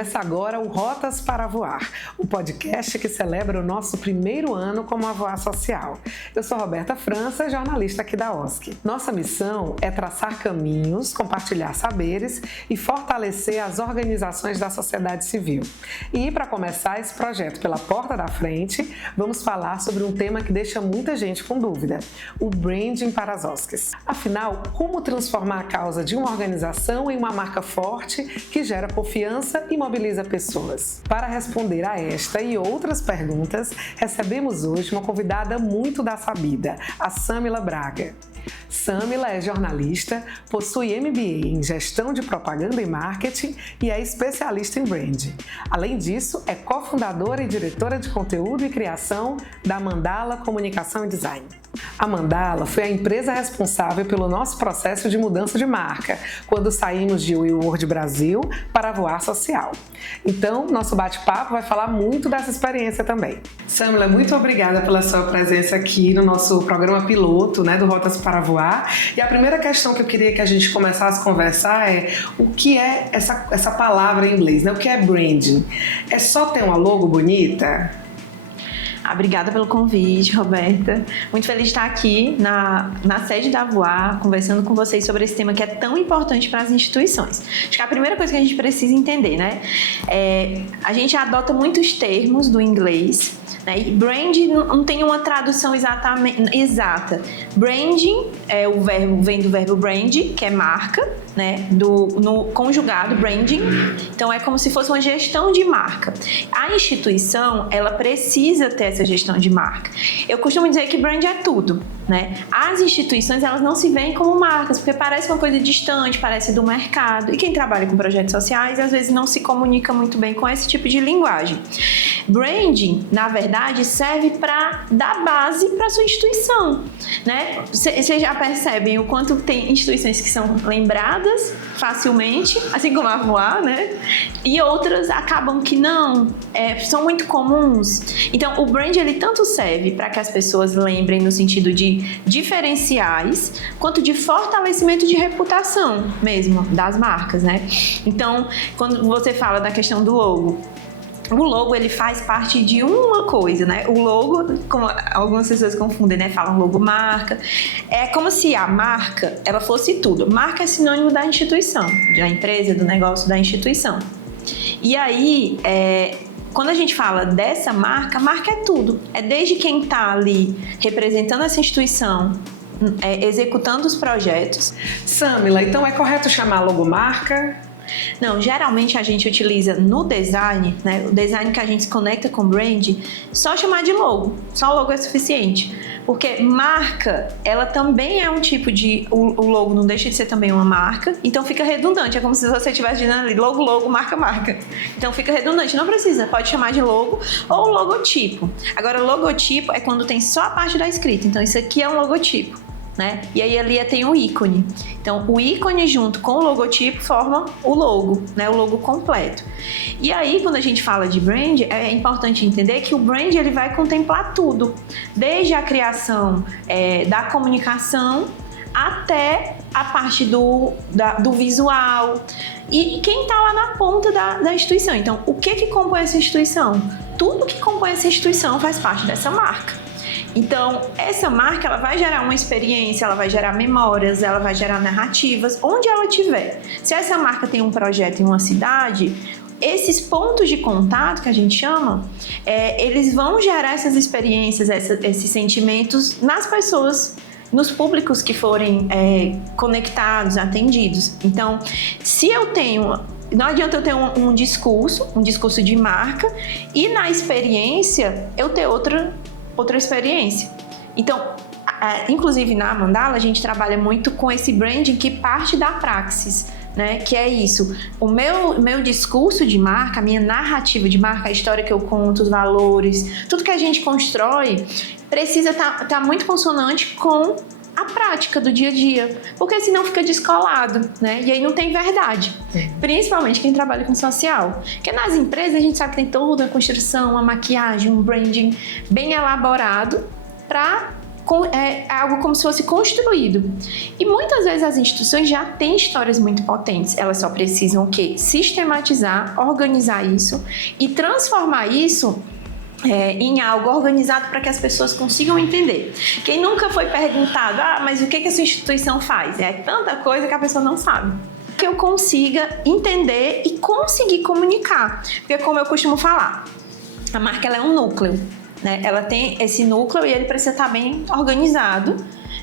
Começa agora o Rotas para Voar, o podcast que celebra o nosso primeiro ano como a Voar Social. Eu sou Roberta França, jornalista aqui da OSC. Nossa missão é traçar caminhos, compartilhar saberes e fortalecer as organizações da sociedade civil. E para começar esse projeto pela porta da frente, vamos falar sobre um tema que deixa muita gente com dúvida: o branding para as OSCs. Afinal, como transformar a causa de uma organização em uma marca forte que gera confiança e mobiliza pessoas? Para responder a esta e outras perguntas, recebemos hoje uma convidada muito da sabida, a Samila Braga. Samila é jornalista, possui MBA em Gestão de Propaganda e Marketing e é especialista em branding. Além disso, é cofundadora e diretora de conteúdo e criação da Mandala Comunicação e Design. A Mandala foi a empresa responsável pelo nosso processo de mudança de marca, quando saímos de WeWorld Brasil para a Voar Social. Então, nosso bate-papo vai falar muito dessa experiência também. Samila, muito obrigada pela sua presença aqui no nosso programa piloto, do Rotas para Voar. E a primeira questão que eu queria que a gente começasse a conversar é o que é essa palavra em inglês, O que é branding? É só ter uma logo bonita? Obrigada pelo convite, Roberta. Muito feliz de estar aqui na sede da Voar, conversando com vocês sobre esse tema que é tão importante para as instituições. Acho que a primeira coisa que a gente precisa entender, a gente adota muitos termos do inglês, e branding não tem uma tradução exata. Branding vem do verbo brand, que é marca, no conjugado branding. Então é como se fosse uma gestão de marca. A instituição, ela precisa ter essa gestão de marca. Eu costumo dizer que brand é tudo, As instituições, elas não se veem como marcas, porque parece uma coisa distante, parece do mercado. E quem trabalha com projetos sociais, às vezes não se comunica muito bem com esse tipo de linguagem. Branding, na verdade, serve para dar base para a sua instituição, Vocês já percebem o quanto tem instituições que são lembradas facilmente, assim como a Voar, E outras acabam que não, são muito comuns. Então, o brand, ele tanto serve para que as pessoas lembrem no sentido de diferenciais, quanto de fortalecimento de reputação mesmo das marcas, Então, quando você fala da questão do logo, o logo, ele faz parte de uma coisa, O logo, como algumas pessoas confundem, Falam logo marca. É como se a marca, ela fosse tudo. Marca é sinônimo da instituição, da empresa, do negócio, da instituição. E aí, quando a gente fala dessa marca, marca é tudo. É desde quem está ali representando essa instituição, executando os projetos. Samila, então é correto chamar logomarca? Não, geralmente a gente utiliza no design, o design que a gente se conecta com brand, só chamar de logo, só o logo é suficiente. Porque marca, ela também é um tipo de... O logo não deixa de ser também uma marca, então fica redundante, é como se você estivesse dizendo ali, logo, marca. Então fica redundante, não precisa, pode chamar de logo ou logotipo. Agora, logotipo é quando tem só a parte da escrita, então isso aqui é um logotipo. E aí ali tem o ícone. Então, o ícone junto com o logotipo forma o logo, o logo completo. E aí, quando a gente fala de brand, é importante entender que o brand, ele vai contemplar tudo, desde a criação da comunicação até a parte do visual e quem está lá na ponta da instituição. Então, o que compõe essa instituição? Tudo que compõe essa instituição faz parte dessa marca. Então, essa marca, ela vai gerar uma experiência, ela vai gerar memórias, ela vai gerar narrativas, onde ela estiver. Se essa marca tem um projeto em uma cidade, esses pontos de contato que a gente chama, eles vão gerar essas experiências, esses sentimentos nas pessoas, nos públicos que forem conectados, atendidos. Então, se eu tenho... Não adianta eu ter um discurso de marca, e na experiência eu ter outra experiência. Então, inclusive na Mandala, a gente trabalha muito com esse branding que parte da praxis, que é isso. O meu discurso de marca, a minha narrativa de marca, a história que eu conto, os valores, tudo que a gente constrói precisa estar muito consonante com a prática do dia a dia, porque senão fica descolado, E aí não tem verdade. Principalmente quem trabalha com social. Porque nas empresas a gente sabe que tem toda a construção, uma maquiagem, um branding bem elaborado para é algo como se fosse construído. E muitas vezes as instituições já têm histórias muito potentes. Elas só precisam o quê? Sistematizar, organizar isso e transformar isso em algo organizado para que as pessoas consigam entender. Quem nunca foi perguntado, mas o que essa instituição faz? É tanta coisa que a pessoa não sabe. Que eu consiga entender e conseguir comunicar. Porque como eu costumo falar, a marca ela é um núcleo, né? Ela tem esse núcleo e ele precisa estar bem organizado,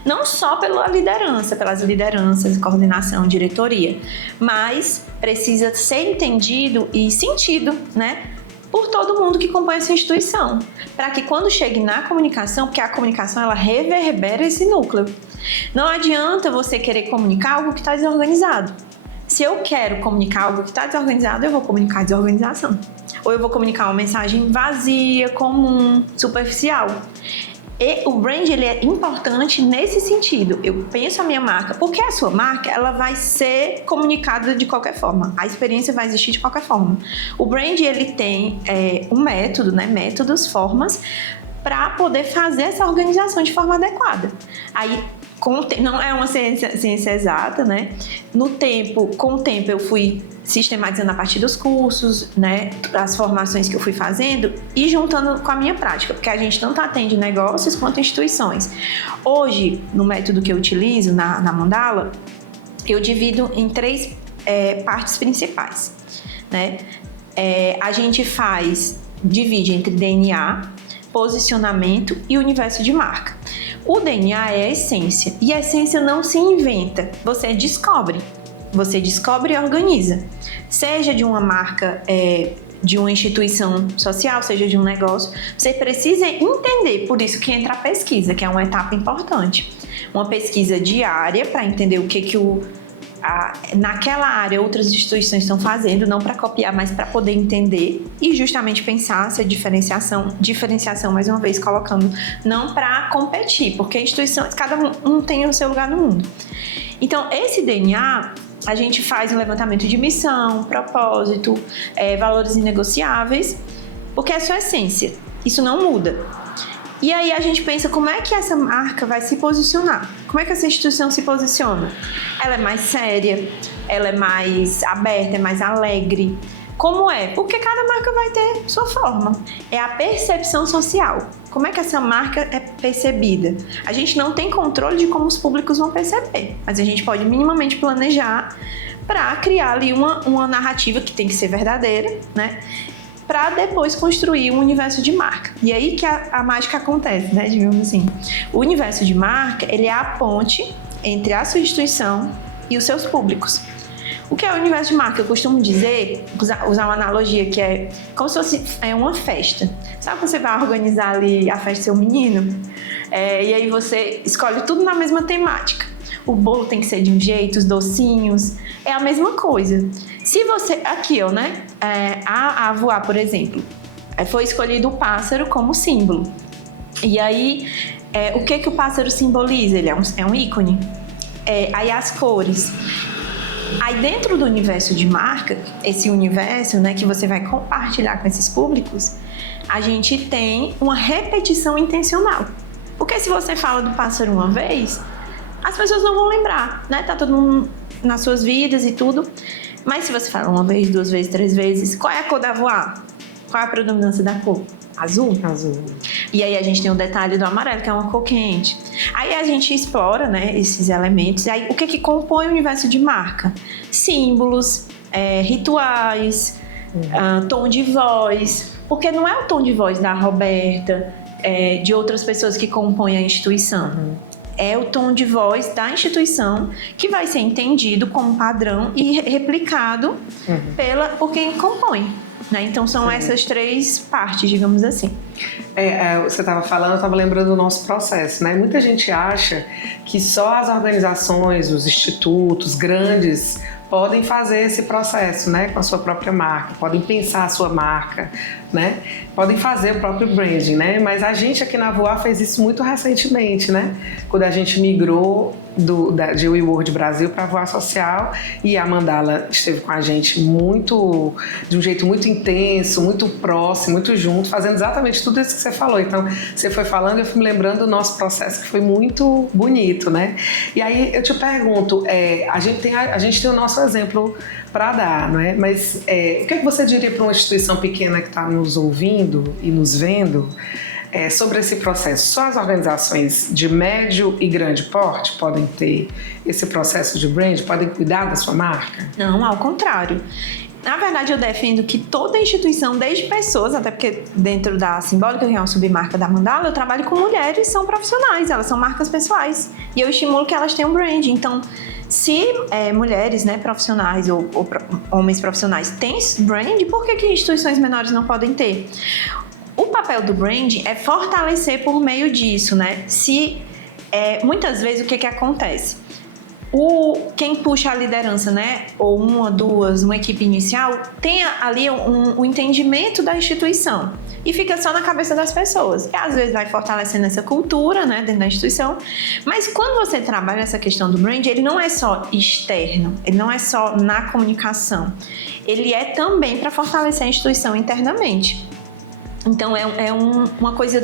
não só pelas lideranças, coordenação, diretoria, mas precisa ser entendido e sentido, né, por todo mundo que compõe essa instituição, para que quando chegue na comunicação, porque a comunicação ela reverbera esse núcleo. Não adianta você querer comunicar algo que está desorganizado. Se eu quero comunicar algo que está desorganizado, eu vou comunicar desorganização. Ou eu vou comunicar uma mensagem vazia, comum, superficial. E o brand ele é importante nesse sentido. Eu penso a minha marca, porque a sua marca ela vai ser comunicada de qualquer forma. A experiência vai existir de qualquer forma. O brand ele tem um método, né? Métodos, formas para poder fazer essa organização de forma adequada. Aí não é uma ciência exata, né? Com o tempo eu fui sistematizando a partir dos cursos, né? As formações que eu fui fazendo e juntando com a minha prática, porque a gente tanto atende negócios quanto instituições. Hoje, no método que eu utilizo na Mandala, eu divido em 3 partes principais, né? A gente divide entre DNA, posicionamento e universo de marca. O DNA é a essência, e a essência não se inventa, você descobre e organiza. Seja de uma marca, de uma instituição social, seja de um negócio, você precisa entender, por isso que entra a pesquisa, que é uma etapa importante. Uma pesquisa diária para entender o que naquela área outras instituições estão fazendo, não para copiar, mas para poder entender e justamente pensar essa diferenciação mais uma vez colocando, não para competir, porque instituições, cada um tem o seu lugar no mundo. Então, esse DNA, a gente faz um levantamento de missão, propósito, valores inegociáveis, porque é a sua essência, isso não muda. E aí a gente pensa como é que essa marca vai se posicionar, como é que essa instituição se posiciona. Ela é mais séria, ela é mais aberta, é mais alegre. Como é? Porque cada marca vai ter sua forma. É a percepção social. Como é que essa marca é percebida? A gente não tem controle de como os públicos vão perceber, mas a gente pode minimamente planejar para criar ali uma narrativa que tem que ser verdadeira, né? Para depois construir um universo de marca. E aí que a mágica acontece, né, digamos assim. O universo de marca, ele é a ponte entre a sua instituição e os seus públicos. O que é o universo de marca? Eu costumo dizer, usar uma analogia que é como se fosse uma festa. Sabe quando você vai organizar ali a festa do seu menino? E aí você escolhe tudo na mesma temática. O bolo tem que ser de um jeito, os docinhos, é a mesma coisa. Se você, aqui ó, né, a Voar, por exemplo, foi escolhido o pássaro como símbolo. E aí, o que o pássaro simboliza? Ele é um ícone. Aí as cores. Aí dentro do universo de marca, esse universo, né, que você vai compartilhar com esses públicos, a gente tem uma repetição intencional. Porque se você fala do pássaro uma vez, as pessoas não vão lembrar, né? Tá todo mundo nas suas vidas e tudo. Mas se você fala 1 vez, 2 vezes, 3 vezes, qual é a cor da Voar? Qual é a predominância da cor? Azul? Azul. E aí a gente tem o detalhe do amarelo, que é uma cor quente. Aí a gente explora, né, esses elementos. E aí o que compõe o universo de marca? Símbolos, rituais, tom de voz. Porque não é o tom de voz da Roberta, de outras pessoas que compõem a instituição. É o tom de voz da instituição que vai ser entendido como padrão e replicado por quem compõe. Né? Então são essas 3 partes, digamos assim. Você estava falando, eu estava lembrando do nosso processo, né? Muita gente acha que só as organizações, os institutos grandes podem fazer esse processo, né, com a sua própria marca, podem pensar a sua marca, né? Podem fazer o próprio branding, né? Mas a gente aqui na Voar fez isso muito recentemente, né? Quando a gente migrou de WeWorld Brasil para a Voar Social, e a Mandala esteve com a gente de um jeito muito intenso, muito próximo, muito junto, fazendo exatamente tudo isso que você falou. Então, você foi falando e eu fui me lembrando do nosso processo, que foi muito bonito, né? E aí eu te pergunto, a gente tem o nosso exemplo para dar, não é? Mas o que é que você diria para uma instituição pequena que está nos ouvindo e nos vendo sobre esse processo? Só as organizações de médio e grande porte podem ter esse processo de brand, podem cuidar da sua marca? Não, ao contrário. Na verdade, eu defendo que toda instituição, desde pessoas, até porque dentro da Simbólica, que é uma submarca da Mandala, eu trabalho com mulheres, são profissionais, elas são marcas pessoais. E eu estimulo que elas tenham brand. Então, se mulheres, né, profissionais ou homens profissionais têm brand, por que instituições menores não podem ter? O papel do brand é fortalecer por meio disso, né? Muitas vezes, o que acontece? Quem puxa a liderança, né? Ou uma equipe inicial, tem ali um entendimento da instituição e fica só na cabeça das pessoas. E às vezes vai fortalecendo essa cultura, né, dentro da instituição. Mas quando você trabalha essa questão do brand, ele não é só externo, ele não é só na comunicação, ele é também para fortalecer a instituição internamente. Então, uma coisa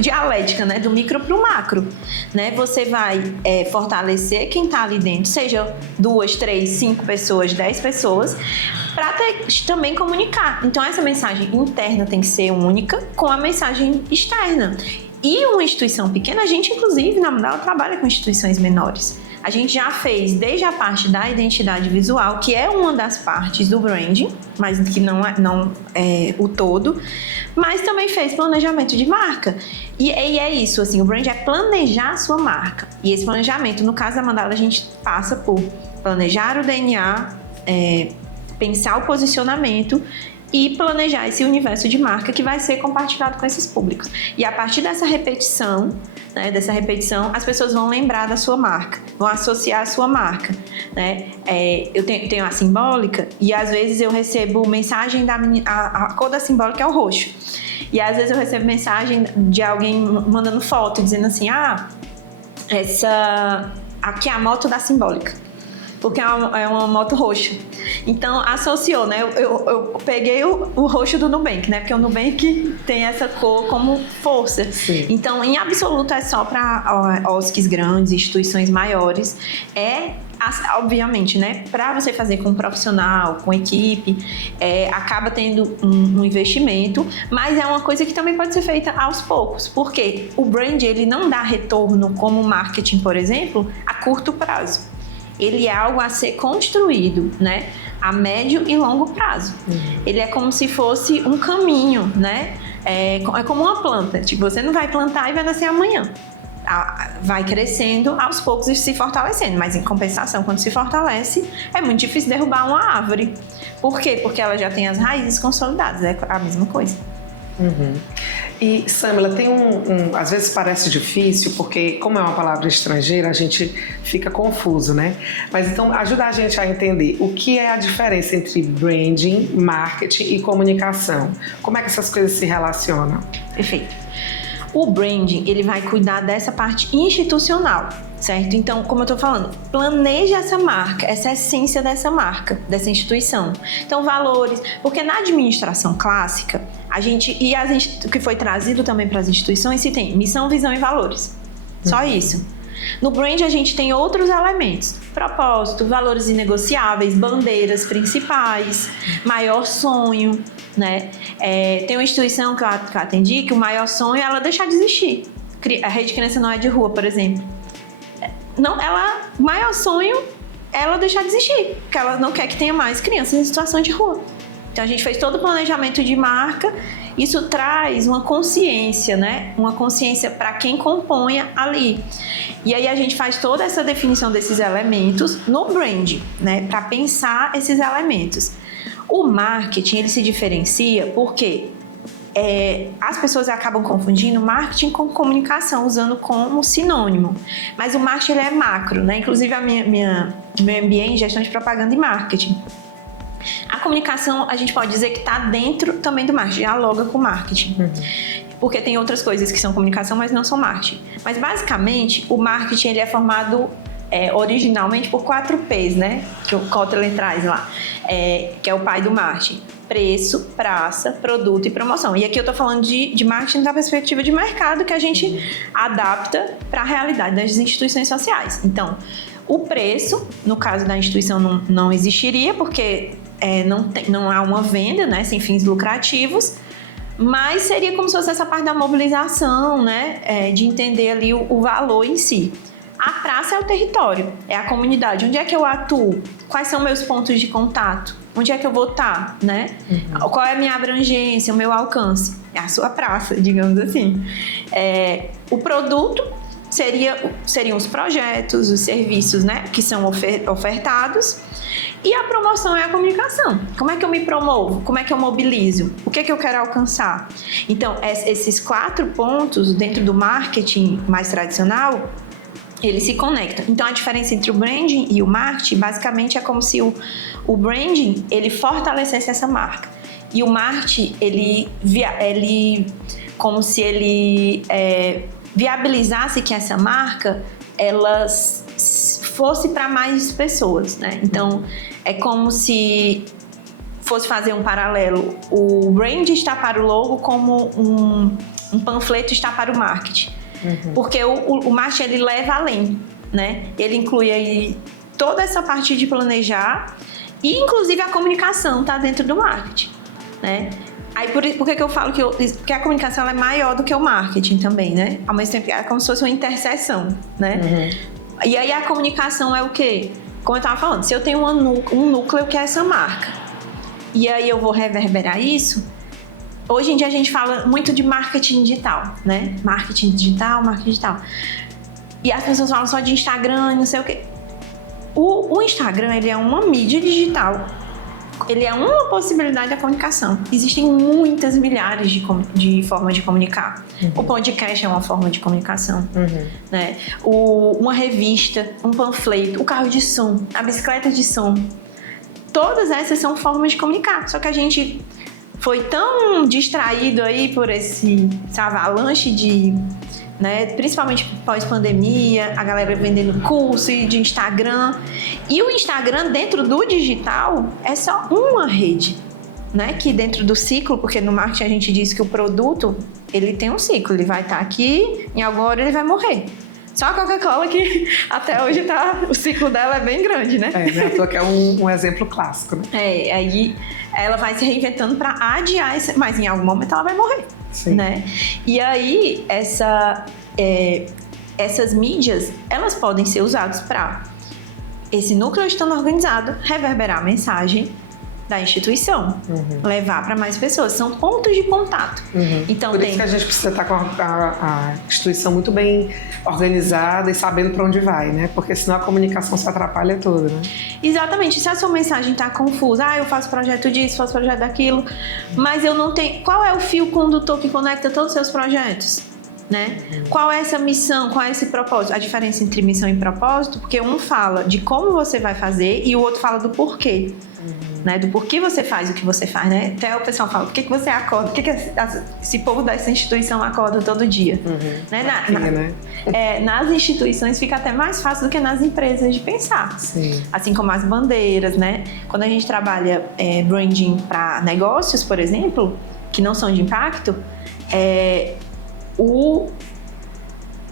dialética, né? Do micro para o macro, né? Você vai fortalecer quem está ali dentro, seja 2, 3, 5 pessoas, 10 pessoas, para também comunicar. Então, essa mensagem interna tem que ser única com a mensagem externa. E uma instituição pequena, a gente, inclusive, na Mandala, trabalha com instituições menores. A gente já fez desde a parte da identidade visual, que é uma das partes do branding, mas que não é o todo, mas também fez planejamento de marca. E é isso, assim, o brand é planejar a sua marca. E esse planejamento, no caso da Mandala, a gente passa por planejar o DNA, pensar o posicionamento e planejar esse universo de marca que vai ser compartilhado com esses públicos. E a partir dessa repetição, né, as pessoas vão lembrar da sua marca, vão associar a sua marca, né? Eu tenho a Simbólica e às vezes eu recebo mensagem a cor da Simbólica é o roxo. E às vezes eu recebo mensagem de alguém mandando foto, dizendo assim, aqui é a moto da Simbólica, porque é uma moto roxa. Então, associou, né? Eu peguei o roxo do Nubank, né? Porque o Nubank tem essa cor como força. Sim. Então, em absoluto, é só para OSCs grandes, instituições maiores. Obviamente, né? Para você fazer com um profissional, com equipe, acaba tendo um investimento, mas é uma coisa que também pode ser feita aos poucos. Porque o brand, ele não dá retorno como o marketing, por exemplo, a curto prazo. Ele é algo a ser construído, né? A médio e longo prazo. Ele é como se fosse um caminho, né? É como uma planta. Tipo, você não vai plantar e vai nascer amanhã. Vai crescendo aos poucos e se fortalecendo. Mas, em compensação, quando se fortalece, é muito difícil derrubar uma árvore. Por quê? Porque ela já tem as raízes consolidadas. É a mesma coisa. Uhum. E, Samila, tem às vezes parece difícil, porque como é uma palavra estrangeira, a gente fica confuso, né? Mas então, ajuda a gente a entender o que é a diferença entre branding, marketing e comunicação. Como é que essas coisas se relacionam? Perfeito. O branding, ele vai cuidar dessa parte institucional, certo? Então, como eu tô falando, planeja essa marca, essa essência dessa marca, dessa instituição. Então, valores, porque na administração clássica, o que foi trazido também para as instituições, se tem missão, visão e valores. Só isso. No brand, a gente tem outros elementos. Propósito, valores inegociáveis, bandeiras principais, maior sonho, né? Tem uma instituição que eu atendi que o maior sonho é ela deixar de existir. A Rede Criança Não É de Rua, por exemplo. O maior sonho é ela deixar de existir, porque ela não quer que tenha mais crianças em situação de rua. Então, a gente fez todo o planejamento de marca. Isso traz uma consciência, né? Uma consciência para quem compõe ali. E aí, a gente faz toda essa definição desses elementos no brand, né? Para pensar esses elementos. O marketing, ele se diferencia porque as pessoas acabam confundindo marketing com comunicação, usando como sinônimo. Mas o marketing, ele é macro, né? Inclusive, meu MBA em gestão de propaganda e marketing. A comunicação, a gente pode dizer que está dentro também do marketing, dialoga com o marketing. Porque tem outras coisas que são comunicação, mas não são marketing. Mas, basicamente, o marketing ele é formado originalmente por 4 P's, né? Que o Kotler traz lá, que é o pai do marketing. Preço, praça, produto e promoção. E aqui eu estou falando de marketing da perspectiva de mercado que a gente adapta para a realidade das instituições sociais. Então, o preço, no caso da instituição, não existiria, porque não há uma venda, né, sem fins lucrativos, mas seria como se fosse essa parte da mobilização, né, de entender ali o valor em si. A praça é o território, é a comunidade. Onde é que eu atuo? Quais são meus pontos de contato? Onde é que eu vou estar, né? Qual é a minha abrangência, o meu alcance? É a sua praça, digamos assim. O produto seriam os projetos, os serviços, né, que são ofertados. E a promoção é a comunicação. Como é que eu me promovo? Como é que eu mobilizo? O que é que eu quero alcançar? Então, esses 4 pontos dentro do marketing mais tradicional, eles se conectam. Então, a diferença entre o branding e o marketing, basicamente, é como se o branding, ele fortalecesse essa marca. E o marketing, como se ele viabilizasse que essa marca, ela fosse para mais pessoas, né? Então, é como se fosse fazer um paralelo. O brand está para o logo como um panfleto está para o marketing. Porque o marketing, ele leva além, né? Ele inclui aí toda essa parte de planejar e, inclusive, a comunicação está dentro do marketing, né? Aí, por que eu falo que a comunicação é maior do que o marketing também, né? Ao mesmo tempo, é como se fosse uma interseção, né? E aí, a comunicação é o quê? Como eu estava falando, se eu tenho um núcleo que é essa marca, e aí eu vou reverberar isso. Hoje em dia a gente fala muito de marketing digital, né? Marketing digital. E as pessoas falam só de Instagram, não sei o quê. O Instagram, ele é uma mídia digital. Ele é uma possibilidade da comunicação. Existem muitas milhares de formas de comunicar. O podcast é uma forma de comunicação, né? Uma revista, um panfleto, o carro de som, a bicicleta de som. Todas essas são formas de comunicar. Só que a gente foi tão distraído aí por essa avalanche né, principalmente pós-pandemia, a galera vendendo curso de Instagram. E o Instagram, dentro do digital, é só uma rede, né? Que dentro do ciclo, porque no marketing a gente diz que o produto, ele tem um ciclo, ele vai estar aqui, em alguma hora ele vai morrer. Só a Coca-Cola que até hoje o ciclo dela é bem grande, né? Né? À toa que é um exemplo clássico, né? Aí ela vai se reinventando para adiar, mas em algum momento ela vai morrer. Sim. Né? E aí, essas mídias, elas podem ser usadas para esse núcleo estando organizado, reverberar a mensagem da instituição, levar para mais pessoas. São pontos de contato. Então, por isso que a gente precisa estar com a instituição muito bem organizada e sabendo para onde vai, né? Porque senão a comunicação se atrapalha toda, né? Exatamente. Se a sua mensagem está confusa, eu faço projeto disso, faço projeto daquilo, mas eu não tenho... Qual é o fio condutor que conecta todos os seus projetos? Né? Qual é essa missão, qual é esse propósito? A diferença entre missão e propósito, porque um fala de como você vai fazer e o outro fala do porquê. Né? Do porquê você faz o que você faz, né? Até o pessoal fala, por que você acorda? Por que esse povo dessa instituição acorda todo dia? Né? Nas instituições fica até mais fácil do que nas empresas de pensar. Sim. Assim como as bandeiras, né? Quando a gente trabalha branding para negócios, por exemplo, que não são de impacto,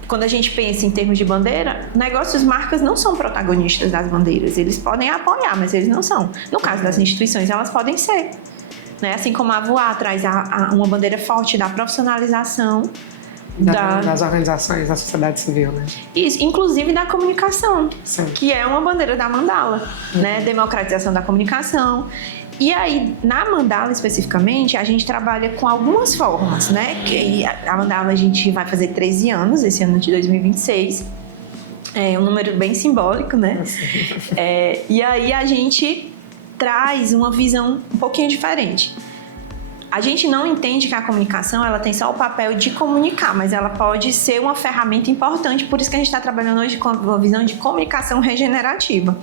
quando a gente pensa em termos de bandeira, negócios, marcas não são protagonistas das bandeiras. Eles podem apoiar, mas eles não são. No caso das instituições, elas podem ser. Né? Assim como a Voar traz uma bandeira forte da profissionalização das organizações da sociedade civil, né? Isso, inclusive da comunicação, Sim. Que é uma bandeira da Mandala, né? Democratização da comunicação. E aí, na Mandala especificamente, a gente trabalha com algumas formas, né? Que a Mandala a gente vai fazer 13 anos, esse ano de 2026. É um número bem simbólico, né? E aí a gente traz uma visão um pouquinho diferente. A gente não entende que a comunicação ela tem só o papel de comunicar, mas ela pode ser uma ferramenta importante, por isso que a gente está trabalhando hoje com uma visão de comunicação regenerativa.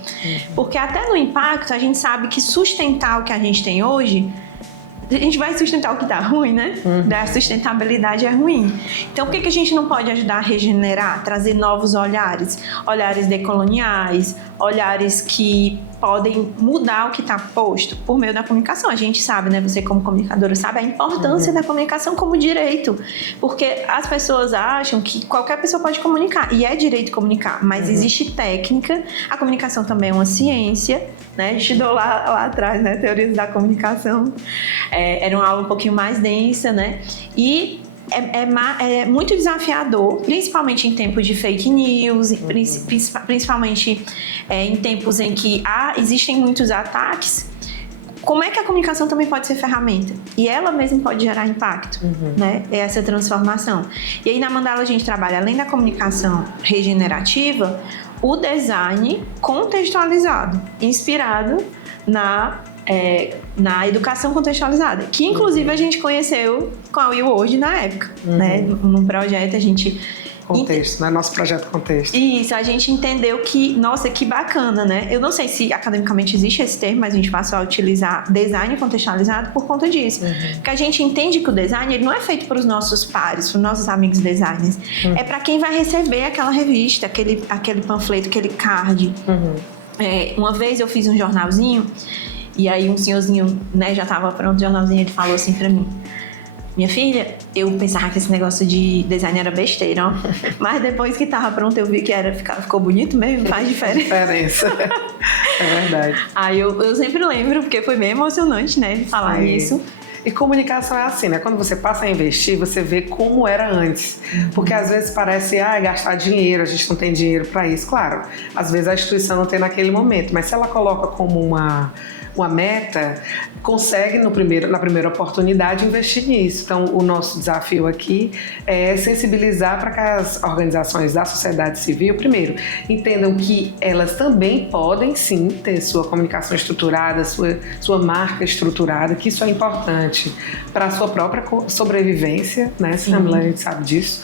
Porque até no impacto, a gente sabe que sustentar o que a gente tem hoje, a gente vai sustentar o que está ruim, né? A sustentabilidade é ruim. Então, por que a gente não pode ajudar a regenerar, trazer novos olhares? Olhares decoloniais, olhares que podem mudar o que está posto por meio da comunicação. A gente sabe, né? Você como comunicadora sabe a importância da comunicação como direito. Porque as pessoas acham que qualquer pessoa pode comunicar. E é direito comunicar, mas existe técnica. A comunicação também é uma ciência, né? A gente estudou lá atrás, né? Teorias da comunicação. Era uma aula um pouquinho mais densa, né? E é muito desafiador, principalmente em tempos de fake news, principalmente em tempos em que existem muitos ataques. Como é que a comunicação também pode ser ferramenta? E ela mesma pode gerar impacto, né? Essa transformação. E aí na Mandala a gente trabalha, além da comunicação regenerativa, o design contextualizado, inspirado na educação contextualizada, que inclusive a gente conheceu com a Will hoje na época, né? Num projeto a gente... Contexto, né? Nosso projeto Contexto. Isso, a gente entendeu que, nossa, que bacana, né? Eu não sei se academicamente existe esse termo, mas a gente passou a utilizar design contextualizado por conta disso. Porque a gente entende que o design ele não é feito para os nossos pares, para os nossos amigos designers. É para quem vai receber aquela revista, aquele panfleto, aquele card. Uma vez eu fiz um jornalzinho, e aí um senhorzinho, né, já estava pronto o jornalzinho, ele falou assim para mim: minha filha, eu pensava que esse negócio de design era besteira, ó. Mas depois que tava pronto eu vi que ficou bonito mesmo, faz diferença. É verdade. Aí eu sempre lembro, porque foi bem emocionante, né, de falar isso. E comunicação é assim, né? Quando você passa a investir, você vê como era antes. Porque às vezes parece, gastar dinheiro, a gente não tem dinheiro para isso. Claro, às vezes a instituição não tem naquele momento, mas se ela coloca como uma meta, consegue na primeira oportunidade investir nisso. Então, o nosso desafio aqui é sensibilizar para que as organizações da sociedade civil, primeiro, entendam que elas também podem, sim, ter sua comunicação estruturada, sua marca estruturada, que isso é importante para a sua própria sobrevivência, né? A gente sabe disso.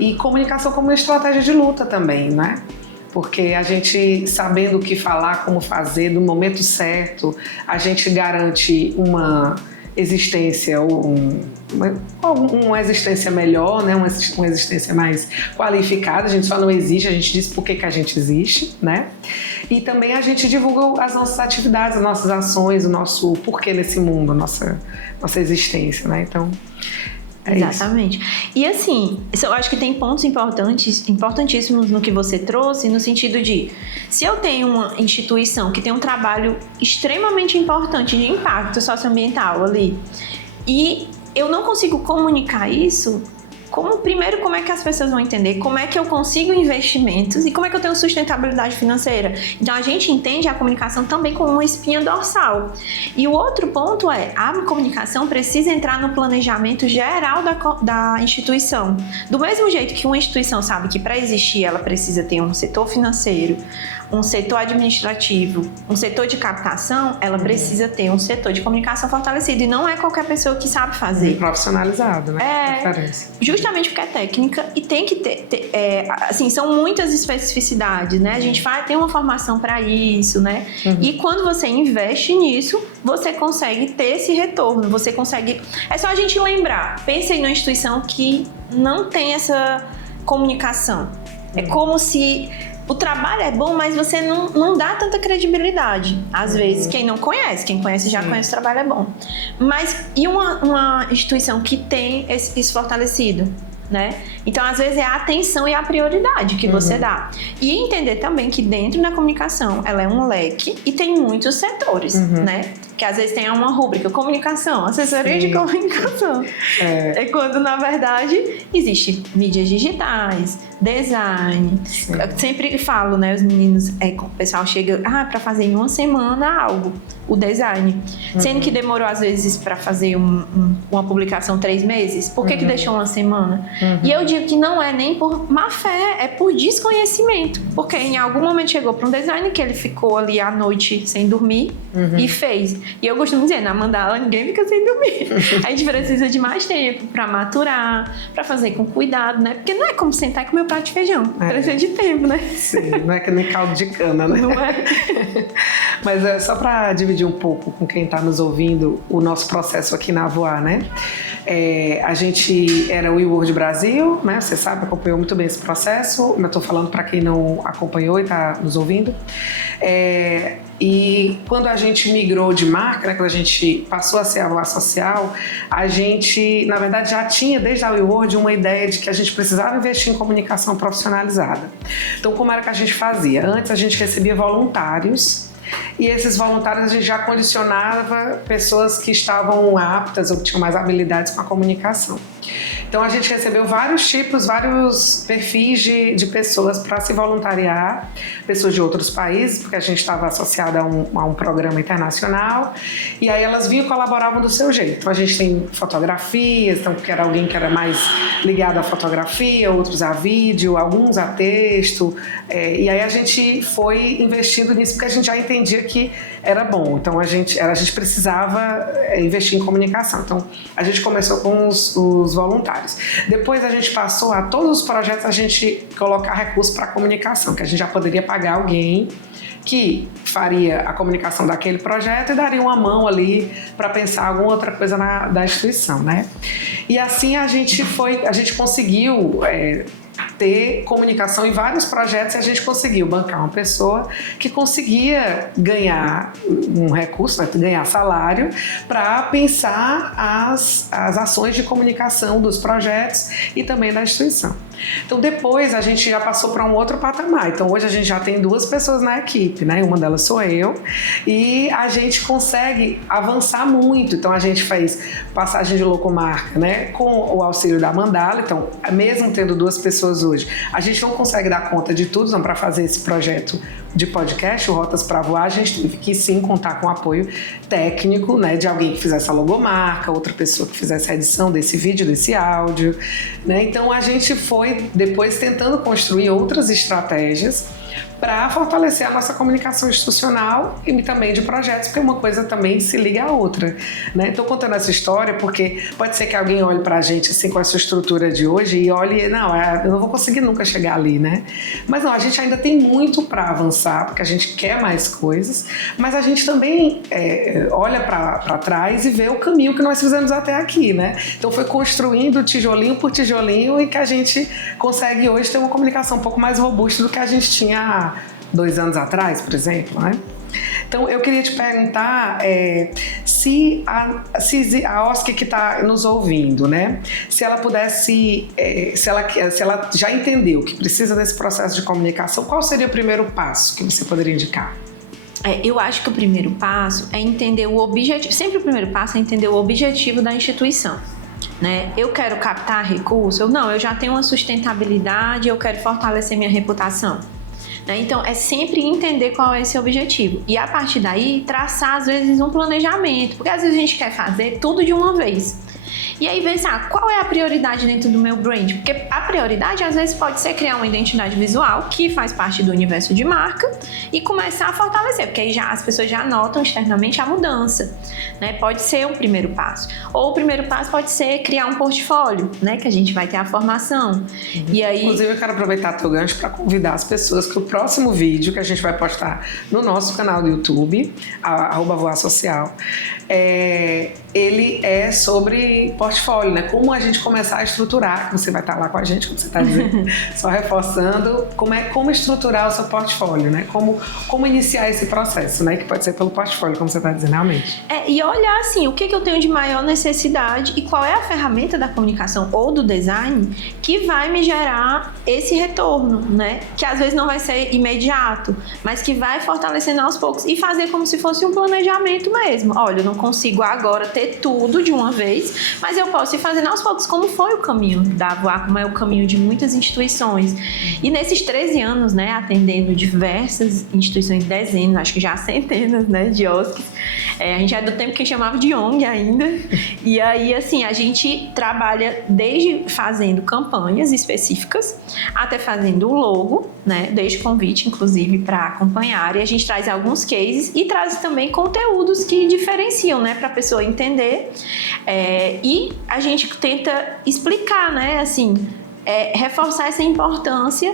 E comunicação como uma estratégia de luta também, né? Porque a gente, sabendo o que falar, como fazer, no momento certo, a gente garante uma existência, uma existência melhor, né? Uma existência mais qualificada. A gente só não existe, a gente diz por que a gente existe, né? E também a gente divulga as nossas atividades, as nossas ações, o nosso porquê nesse mundo, a nossa existência, né? Então... Exatamente. E assim, eu acho que tem pontos importantíssimos no que você trouxe, no sentido de, se eu tenho uma instituição que tem um trabalho extremamente importante de impacto socioambiental ali, e eu não consigo comunicar isso, primeiro, como é que as pessoas vão entender? Como é que eu consigo investimentos e como é que eu tenho sustentabilidade financeira? Então, a gente entende a comunicação também como uma espinha dorsal. E o outro ponto é, a comunicação precisa entrar no planejamento geral da instituição. Do mesmo jeito que uma instituição sabe que para existir ela precisa ter um setor financeiro, um setor administrativo, um setor de captação, ela precisa ter um setor de comunicação fortalecido. E não é qualquer pessoa que sabe fazer. Profissionalizado, né? Justamente porque é técnica e tem que ter assim, são muitas especificidades, né? A gente tem uma formação para isso, né? E quando você investe nisso, você consegue ter esse retorno, você consegue... É só a gente lembrar, pense em uma instituição que não tem essa comunicação. É como se... O trabalho é bom, mas você não dá tanta credibilidade. Às vezes, quem conhece já conhece o trabalho é bom. Mas e uma instituição que tem isso fortalecido, né? Então, às vezes, é a atenção e a prioridade que você dá. E entender também que dentro da comunicação, ela é um leque e tem muitos setores, né? Que às vezes tem uma rúbrica, comunicação, assessoria de comunicação. É quando, na verdade, existe mídias digitais, design. Sim. Eu sempre falo, né, os meninos, o pessoal chega, para fazer em uma semana algo, o design. Sendo que demorou, às vezes, para fazer uma publicação 3 meses. Por que deixou uma semana? E eu digo que não é nem por má fé, é por desconhecimento. Porque em algum momento chegou para um design que ele ficou ali à noite sem dormir e fez. E eu costumo dizer, na mandala ninguém fica sem dormir. A gente precisa de mais tempo para maturar, para fazer com cuidado, né? Porque não é como sentar e comer um prato de feijão. Precisa de tempo, né? Sim, não é que nem caldo de cana, né? Não é? Mas é só para dividir um pouco com quem está nos ouvindo o nosso processo aqui na Avoar, né? A gente era o WeWorld Brasil, né? Você sabe, acompanhou muito bem esse processo. Eu estou falando para quem não acompanhou e está nos ouvindo. E quando a gente migrou de marca, né, quando a gente passou a ser a Avoar Social, a gente, na verdade, já tinha desde a WeWorld uma ideia de que a gente precisava investir em comunicação profissionalizada. Então, como era que a gente fazia? Antes a gente recebia voluntários e esses voluntários a gente já condicionava pessoas que estavam aptas ou que tinham mais habilidades com a comunicação. Então a gente recebeu vários tipos, vários perfis de pessoas para se voluntariar, pessoas de outros países, porque a gente estava associada a um programa internacional, e aí elas vinham e colaboravam do seu jeito. Então a gente tem fotografias, então que era alguém que era mais ligado à fotografia, outros a vídeo, alguns a texto, e aí a gente foi investindo nisso porque a gente já entendia que era bom. Então a gente precisava investir em comunicação. Então a gente começou com os voluntários. Depois a gente passou a todos os projetos a gente colocar recurso para comunicação, que a gente já poderia pagar alguém que faria a comunicação daquele projeto e daria uma mão ali para pensar alguma outra coisa da instituição, né? E assim a gente conseguiu ter comunicação em vários projetos e a gente conseguiu bancar uma pessoa que conseguia ganhar um recurso, ganhar salário para pensar as ações de comunicação dos projetos e também da instituição. Então depois a gente já passou para um outro patamar. Então hoje a gente já tem 2 pessoas na equipe, né? Uma delas sou eu e a gente consegue avançar muito. Então a gente faz passagem de logomarca, né? Com o auxílio da Mandala. Então mesmo tendo 2 pessoas hoje, a gente não consegue dar conta de tudo. Então para fazer esse projeto de podcast, o Rotas para Voar, a gente teve que sim contar com o apoio técnico, né? De alguém que fizesse a logomarca, outra pessoa que fizesse a edição desse vídeo, desse áudio, né? Então a gente foi depois tentando construir outras estratégias para fortalecer a nossa comunicação institucional e também de projetos, porque uma coisa também se liga à outra, né? Estou contando essa história porque pode ser que alguém olhe para a gente assim com essa estrutura de hoje e olhe, não, eu não vou conseguir nunca chegar ali, né? Mas não, a gente ainda tem muito para avançar, porque a gente quer mais coisas, mas a gente também olha para trás e vê o caminho que nós fizemos até aqui, né? Então foi construindo tijolinho por tijolinho e que a gente consegue hoje ter uma comunicação um pouco mais robusta do que a gente tinha há 2 anos atrás, por exemplo, né? Então, eu queria te perguntar se a Oski que está nos ouvindo, né? Se ela pudesse, se ela já entendeu que precisa desse processo de comunicação, qual seria o primeiro passo que você poderia indicar? Eu acho que o primeiro passo é entender o objetivo. Sempre o primeiro passo é entender o objetivo da instituição. Né? Eu quero captar recurso? Eu já tenho uma sustentabilidade, eu quero fortalecer minha reputação. Então, é sempre entender qual é esse objetivo. E a partir daí, traçar, às vezes, um planejamento. Porque, às vezes, a gente quer fazer tudo de uma vez. E aí, pensar qual é a prioridade dentro do meu brand? Porque a prioridade, às vezes, pode ser criar uma identidade visual que faz parte do universo de marca e começar a fortalecer. Porque aí as pessoas já notam externamente a mudança. Né? Pode ser um primeiro passo. Ou o primeiro passo pode ser criar um portfólio, né? Que a gente vai ter a formação. E aí... Inclusive, eu quero aproveitar teu gancho para convidar as pessoas que o próximo vídeo que a gente vai postar no nosso canal do YouTube, @voarsocial, ele é sobre portfólio, né? Como a gente começar a estruturar, você vai estar lá com a gente, como você está dizendo, só reforçando como estruturar o seu portfólio, né? Como iniciar esse processo, né? Que pode ser pelo portfólio, como você está dizendo, realmente. E olhar assim, o que eu tenho de maior necessidade e qual é a ferramenta da comunicação ou do design que vai me gerar esse retorno, né? Que às vezes não vai ser imediato, mas que vai fortalecendo aos poucos e fazer como se fosse um planejamento mesmo. Olha, eu não consigo agora ter tudo de uma vez, mas eu posso ir fazendo aos poucos, como foi o caminho da Avoar, como é o caminho de muitas instituições. E nesses 13 anos, né, atendendo diversas instituições, dezenas, acho que já centenas, né, de OSCs, a gente é do tempo que chamava de ONG ainda, e aí, assim, a gente trabalha desde fazendo campanhas específicas, até fazendo o logo, né, desde convite, inclusive, para acompanhar, e a gente traz alguns cases e traz também conteúdos que diferenciam, né, para a pessoa entender, e a gente tenta explicar, né, assim, reforçar essa importância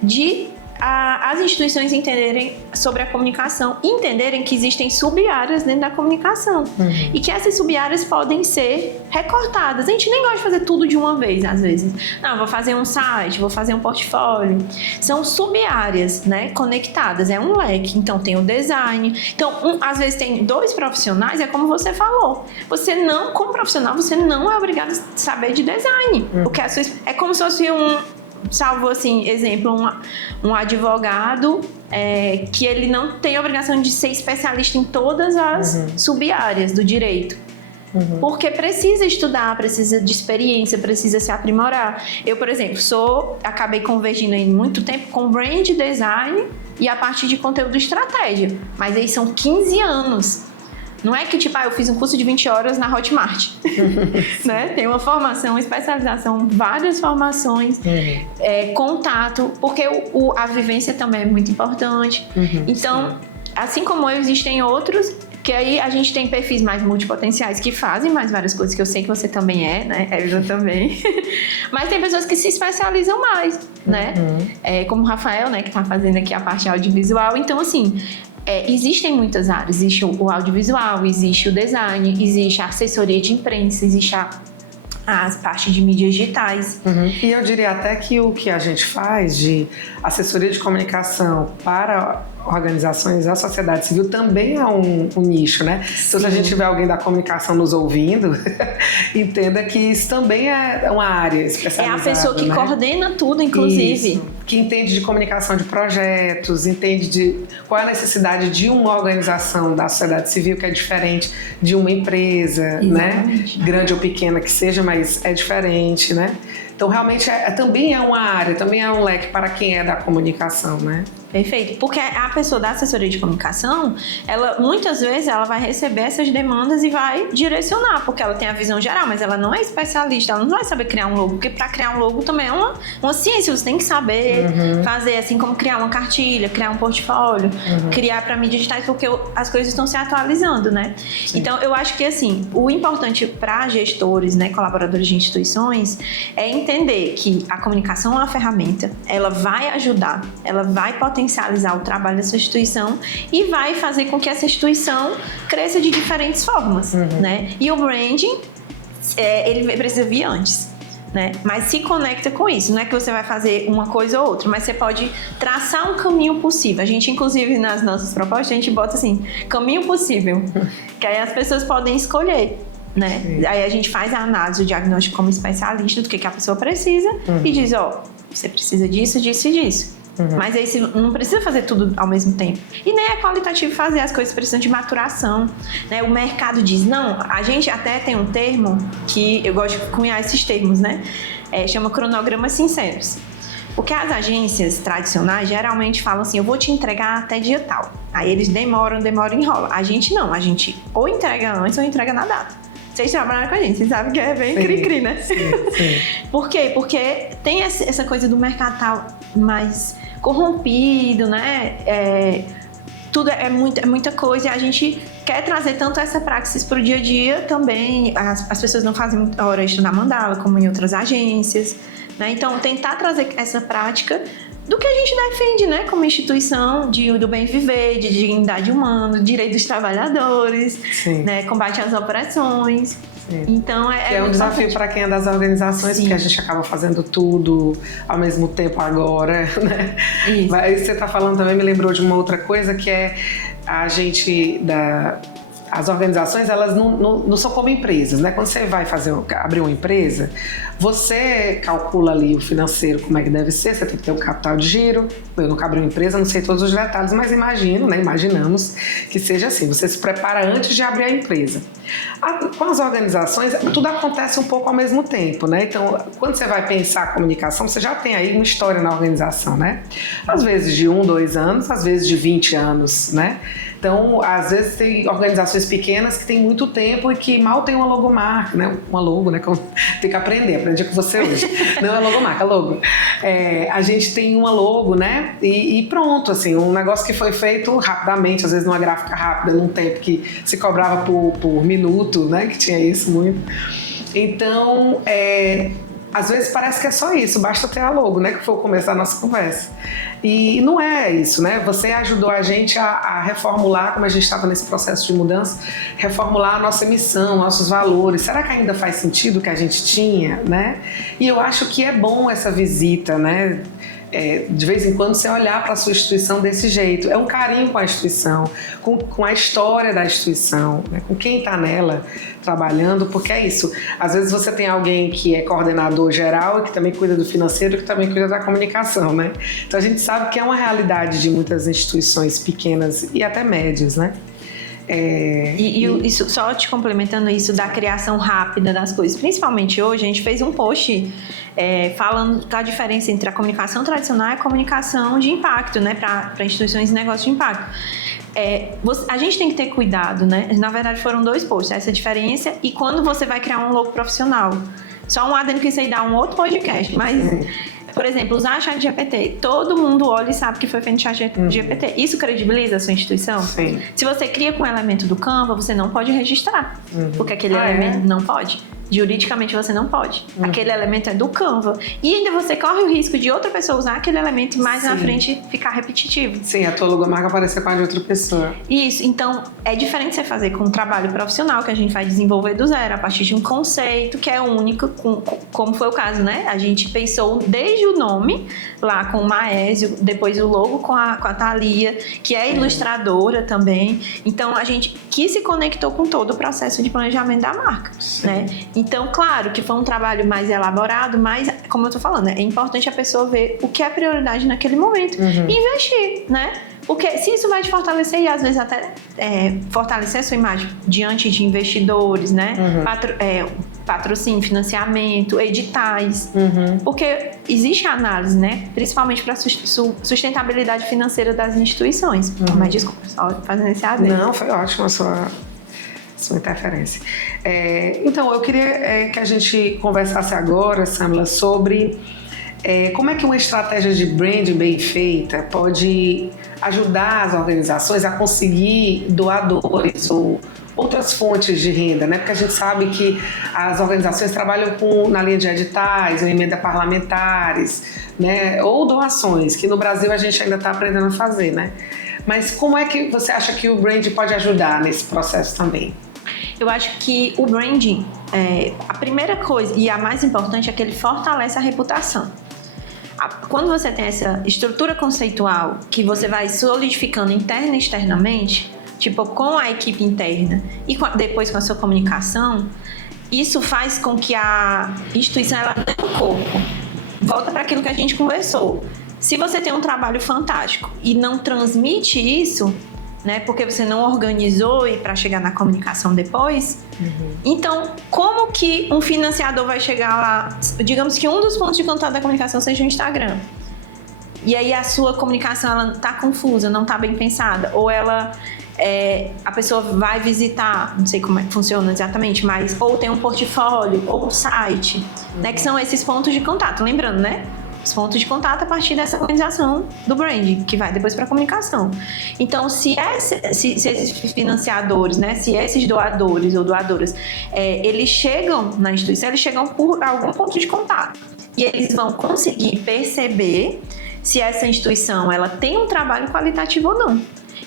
de as instituições entenderem sobre a comunicação, entenderem que existem sub-áreas dentro da comunicação e que essas sub-áreas podem ser recortadas. A gente nem gosta de fazer tudo de uma vez, às vezes. Não, vou fazer um site, vou fazer um portfólio. São sub-áreas, né, conectadas, é um leque. Então, tem o design. Então, às vezes tem 2 profissionais, é como você falou. Você não, como profissional, você não é obrigado a saber de design. Porque é como se fosse salvo assim, exemplo, um advogado que ele não tem a obrigação de ser especialista em todas as sub-áreas do direito. Porque precisa estudar, precisa de experiência, precisa se aprimorar. Eu, por exemplo, acabei convergindo em muito tempo com brand design e a parte de conteúdo e estratégia. Mas aí são 15 anos. Não é que, tipo, eu fiz um curso de 20 horas na Hotmart, né? Tem uma formação, especialização, várias formações, contato, porque a vivência também é muito importante. Então, assim como eu, existem outros, que aí a gente tem perfis mais multipotenciais que fazem mais várias coisas, que eu sei que você também né? Eu também. Mas tem pessoas que se especializam mais, né? Como o Rafael, né, que tá fazendo aqui a parte audiovisual. Então, assim, existem muitas áreas. Existe o audiovisual, existe o design, existe a assessoria de imprensa, existe as partes de mídias digitais. E eu diria até que o que a gente faz de assessoria de comunicação para organizações da sociedade civil também é um nicho, né? Então, se a gente tiver alguém da comunicação nos ouvindo, entenda que isso também é uma área especializada. É a pessoa que coordena tudo, inclusive. Isso, que entende de comunicação de projetos, entende de qual é a necessidade de uma organização da sociedade civil que é diferente de uma empresa, Exatamente. Né? Grande ou pequena que seja, mas é diferente, né? Então, realmente, também é uma área, também é um leque para quem é da comunicação, né? Perfeito, porque a pessoa da assessoria de comunicação, muitas vezes ela vai receber essas demandas e vai direcionar, porque ela tem a visão geral, mas ela não é especialista, ela não vai saber criar um logo, porque para criar um logo também é uma ciência, você tem que saber fazer, assim como criar uma cartilha, criar um portfólio, criar para mídias digitais, porque as coisas estão se atualizando, né? Sim. Então, eu acho que, assim, o importante para gestores, né, colaboradores de instituições, é entender que a comunicação é uma ferramenta, ela vai ajudar, ela vai potencializar o trabalho dessa instituição e vai fazer com que essa instituição cresça de diferentes formas, né? E o branding, ele precisa vir antes, né? Mas se conecta com isso. Não é que você vai fazer uma coisa ou outra, mas você pode traçar um caminho possível. A gente, inclusive, nas nossas propostas, a gente bota assim, caminho possível, que aí as pessoas podem escolher, né? Aí a gente faz a análise, o diagnóstico como especialista do que a pessoa precisa e diz, você precisa disso, disso e disso. Mas aí você não precisa fazer tudo ao mesmo tempo. E nem é qualitativo fazer, as coisas precisam de maturação, né? O mercado diz, não, a gente até tem um termo que eu gosto de cunhar esses termos, né? Chama cronogramas sinceros. Porque as agências tradicionais geralmente falam assim, eu vou te entregar até dia tal. Aí eles demoram, enrolam. A gente não, a gente ou entrega antes ou entrega na data. Vocês trabalham com a gente, vocês sabem que é bem cri-cri, né? Sim. Por quê? Porque tem essa coisa do mercado tal mais corrompido, né? Tudo é muita coisa e a gente quer trazer tanto essa praxis para o dia a dia também. As pessoas não fazem muita hora extra na mandala, como em outras agências, né? Então, tentar trazer essa prática do que a gente defende, né? Como instituição do bem viver, de dignidade humana, direito dos trabalhadores, né? Combate às opressões. Então, é um desafio para quem é das organizações, porque a gente acaba fazendo tudo ao mesmo tempo agora, né? Isso. Mas você está falando também, me lembrou de uma outra coisa, que é a gente as organizações, elas não são como empresas, né? Quando você vai abrir uma empresa, Você calcula ali o financeiro, como é que deve ser, você tem que ter um capital de giro. Eu nunca abri uma empresa, não sei todos os detalhes, mas imagino, né? Imaginamos que seja assim. Você se prepara antes de abrir a empresa. Com as organizações, tudo acontece um pouco ao mesmo tempo, né? Então, quando você vai pensar a comunicação, você já tem aí uma história na organização, né? Às vezes de 1, 2 anos, às vezes de 20 anos, né? Então, às vezes tem organizações pequenas que têm muito tempo e que mal tem uma logomarca, né? Uma logo, né? Tem que aprendi com você hoje. Não é logomarca, logo. A gente tem uma logo, né? E pronto, assim, um negócio que foi feito rapidamente, às vezes numa gráfica rápida, num tempo que se cobrava por minuto, né? Que tinha isso muito. Então, às vezes parece que é só isso, basta ter a logo, né? Que foi o começo da nossa conversa. E não é isso, né? Você ajudou a gente a reformular, como a gente estava nesse processo de mudança, reformular a nossa missão, nossos valores. Será que ainda faz sentido o que a gente tinha, né? E eu acho que é bom essa visita, né? De vez em quando você olhar para a sua instituição desse jeito. É um carinho com a instituição, com a história da instituição, né? Com quem está nela trabalhando, porque é isso. Às vezes você tem alguém que é coordenador geral e que também cuida do financeiro, que também cuida da comunicação, né? Então a gente sabe que é uma realidade de muitas instituições pequenas e até médias, né? Isso, só te complementando isso da criação rápida das coisas, principalmente hoje, a gente fez um post falando da diferença entre a comunicação tradicional e a comunicação de impacto, né, para instituições de negócio de impacto. A gente tem que ter cuidado, né? Na verdade, foram 2 posts, essa diferença e quando você vai criar um logo profissional. Só um adendo que isso aí dá um outro podcast, mas... Por exemplo, usar chat GPT. Todo mundo olha e sabe que foi feito chat GPT. Isso credibiliza a sua instituição? Sim. Se você cria com um elemento do Canva, você não pode registrar. Porque aquele elemento não pode. Juridicamente você não pode. Aquele elemento é do Canva. E ainda você corre o risco de outra pessoa usar aquele elemento e mais na frente ficar repetitivo. Sim, a tua logomarca aparecer com a de outra pessoa. Isso, então é diferente você fazer com um trabalho profissional que a gente vai desenvolver do zero, a partir de um conceito que é único, como foi o caso, né? A gente pensou desde o nome, lá com o Maésio, depois o logo com a Thalia, que é ilustradora também. Então a gente que se conectou com todo o processo de planejamento da marca, né? Então, claro que foi um trabalho mais elaborado, mas, como eu tô falando, é importante a pessoa ver o que é prioridade naquele momento e investir, né? Porque se isso vai te fortalecer e às vezes até fortalecer a sua imagem diante de investidores, né? Patrocínio, financiamento, editais. Porque existe análise, né? Principalmente para sustentabilidade financeira das instituições. Mas desculpa, só fazendo esse adendo. Não, foi ótimo a sua interferência. Então, eu queria que a gente conversasse agora, Samila, sobre como é que uma estratégia de branding bem feita pode ajudar as organizações a conseguir doadores ou outras fontes de renda, né? Porque a gente sabe que as organizações trabalham na linha de editais, ou emenda parlamentares, né? Ou doações, que no Brasil a gente ainda está aprendendo a fazer, né? Mas como é que você acha que o branding pode ajudar nesse processo também? Eu acho que o branding, a primeira coisa e a mais importante é que ele fortalece a reputação. Quando você tem essa estrutura conceitual que você vai solidificando interna e externamente, tipo com a equipe interna e depois com a sua comunicação, isso faz com que a instituição ela dê um corpo. Volta para aquilo que a gente conversou. Se você tem um trabalho fantástico e não transmite isso, né, porque você não organizou e para chegar na comunicação depois, então como que um financiador vai chegar lá? Digamos que um dos pontos de contato da comunicação seja o Instagram. E aí a sua comunicação ela tá confusa, não tá bem pensada, ou ela a pessoa vai visitar, não sei como é que funciona exatamente, mas ou tem um portfólio ou um site, né, que são esses pontos de contato. Lembrando, né? Os pontos de contato a partir dessa organização do branding, que vai depois para a comunicação. Então, se esses financiadores, né, se esses doadores ou doadoras, eles chegam na instituição, eles chegam por algum ponto de contato. E eles vão conseguir perceber se essa instituição ela tem um trabalho qualitativo ou não.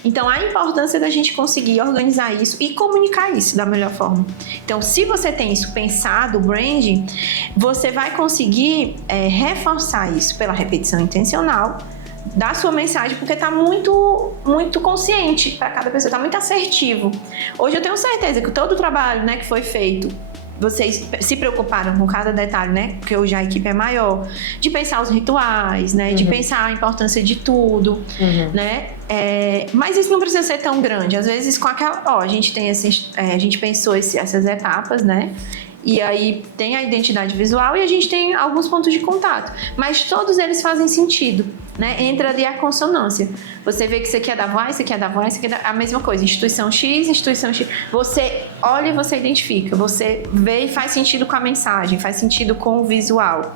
Então, a importância da gente conseguir organizar isso e comunicar isso da melhor forma. Então, se você tem isso pensado, o branding, você vai conseguir reforçar isso pela repetição intencional da sua mensagem, porque está muito, muito consciente para cada pessoa, está muito assertivo. Hoje eu tenho certeza que todo o trabalho, né, que foi feito vocês se preocuparam com cada detalhe, né? Porque hoje a equipe é maior, de pensar os rituais, né? De pensar a importância de tudo, né? Mas isso não precisa ser tão grande. Às vezes com aquela, a gente tem a gente pensou essas etapas, né? E aí tem a identidade visual e a gente tem alguns pontos de contato. Mas todos eles fazem sentido, né? Entra ali a consonância. Você vê que isso aqui é da voz, isso aqui é da voz, isso aqui é a mesma coisa. Instituição X, instituição X. Você olha e você identifica. Você vê e faz sentido com a mensagem, faz sentido com o visual.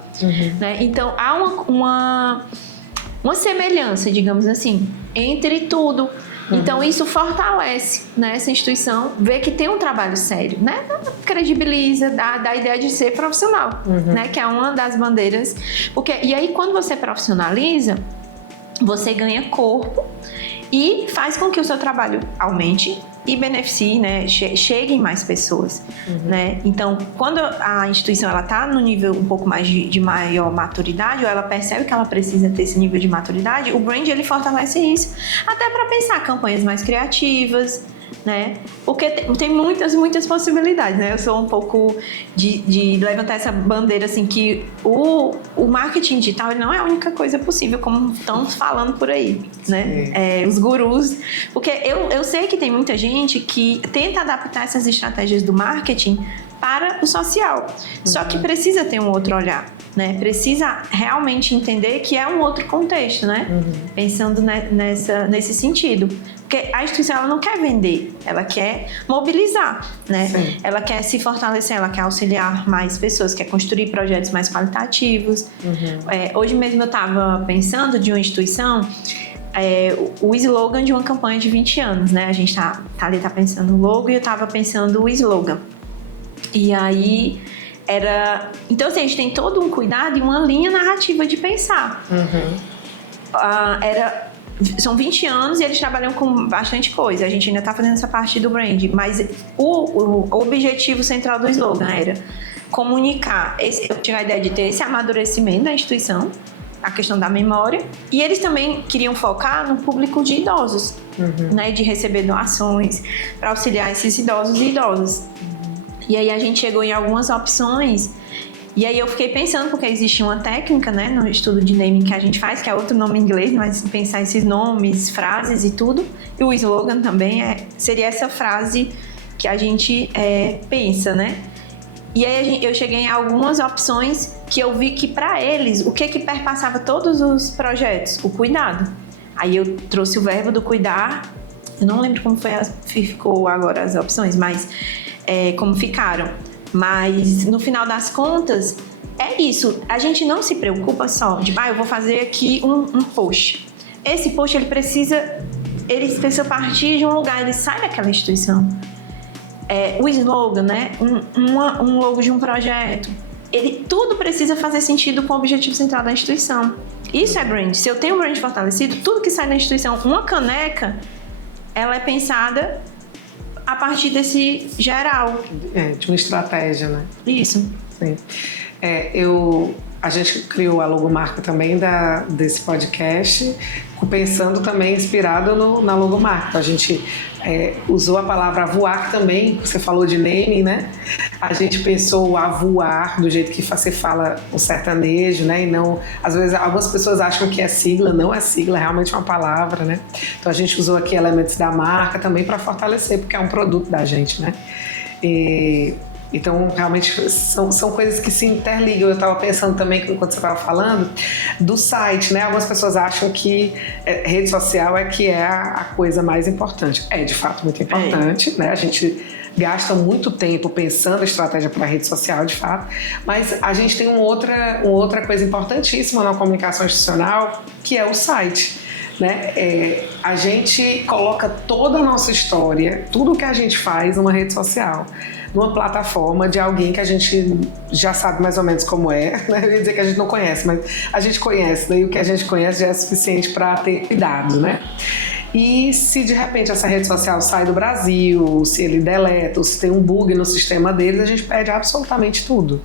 Né? Então, há uma semelhança, digamos assim, entre tudo. Então, isso fortalece, né, essa instituição, vê que tem um trabalho sério, né? Credibiliza, dá a ideia de ser profissional, né? Que é uma das bandeiras. E aí, quando você profissionaliza, você ganha corpo e faz com que o seu trabalho aumente e beneficie, né? Chegue em mais pessoas, né? Então, quando a instituição ela está no nível um pouco mais de maior maturidade, ou ela percebe que ela precisa ter esse nível de maturidade, o brand ele fortalece isso, até para pensar campanhas mais criativas, né? Porque tem muitas possibilidades, né? Eu sou um pouco de levantar essa bandeira assim que o marketing digital não é a única coisa possível, como estão falando por aí, né? Os gurus, porque eu sei que tem muita gente que tenta adaptar essas estratégias do marketing para o social, só que precisa ter um outro olhar, né? Precisa realmente entender que é um outro contexto, né? Pensando nesse sentido. Porque a instituição ela não quer vender, ela quer mobilizar, né? Sim. Ela quer se fortalecer, ela quer auxiliar mais pessoas, quer construir projetos mais qualitativos. Hoje mesmo eu estava pensando de uma instituição, o slogan de uma campanha de 20 anos, né? A gente tá pensando no logo e eu estava pensando o slogan. E aí então assim, a gente tem todo um cuidado e uma linha narrativa de pensar. São 20 anos e eles trabalham com bastante coisa. A gente ainda está fazendo essa parte do brand, mas o objetivo central do slogan era comunicar. Eu tinha a ideia de ter esse amadurecimento da instituição, a questão da memória, e eles também queriam focar no público de idosos, né, de receber doações para auxiliar esses idosos e idosas. E aí a gente chegou em algumas opções. E aí eu fiquei pensando, porque existe uma técnica, né, no estudo de naming que a gente faz, que é outro nome em inglês, mas pensar esses nomes, frases e tudo. E o slogan também seria essa frase que a gente pensa, né? E aí eu cheguei em algumas opções que eu vi que para eles, o que perpassava todos os projetos? O cuidado. Aí eu trouxe o verbo do cuidar, eu não lembro como ficou agora as opções, mas como ficaram. Mas no final das contas, é isso. A gente não se preocupa só de, eu vou fazer aqui um post. Esse post, ele precisa partir de um lugar, ele sai daquela instituição. O slogan, né? Um logo de um projeto. Tudo precisa fazer sentido com o objetivo central da instituição. Isso é brand. Se eu tenho um brand fortalecido, tudo que sai da instituição, uma caneca, ela é pensada a partir desse geral. De uma estratégia, né? Isso. Sim. A gente criou a logomarca também desse podcast, pensando também inspirado na logomarca. A gente usou a palavra voar também, você falou de naming, né? A gente pensou a voar do jeito que você fala o sertanejo, né? E não, às vezes algumas pessoas acham que é sigla, não é sigla, é realmente uma palavra, né? Então a gente usou aqui elementos da marca também para fortalecer, porque é um produto da gente, né? Então, realmente, são coisas que se interligam. Eu estava pensando também, quando você estava falando, do site, né? Algumas pessoas acham que rede social é a coisa mais importante. É, de fato, muito importante, né? A gente gasta muito tempo pensando em estratégia para a rede social, de fato, mas a gente tem uma outra coisa importantíssima na comunicação institucional, que é o site. Né? A gente coloca toda a nossa história, tudo que a gente faz numa rede social, numa plataforma de alguém que a gente já sabe mais ou menos como é, né? Eu ia dizer que a gente não conhece, mas a gente conhece, né? E o que a gente conhece já é suficiente para ter cuidado, né? E se de repente essa rede social sai do Brasil, se ele deleta, ou se tem um bug no sistema deles, a gente perde absolutamente tudo,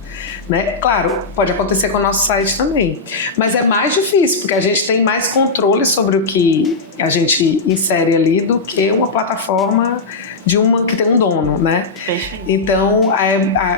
né? Claro, pode acontecer com o nosso site também, mas é mais difícil, porque a gente tem mais controle sobre o que a gente insere ali do que uma plataforma de uma que tem um dono, né? Perfeito. Então,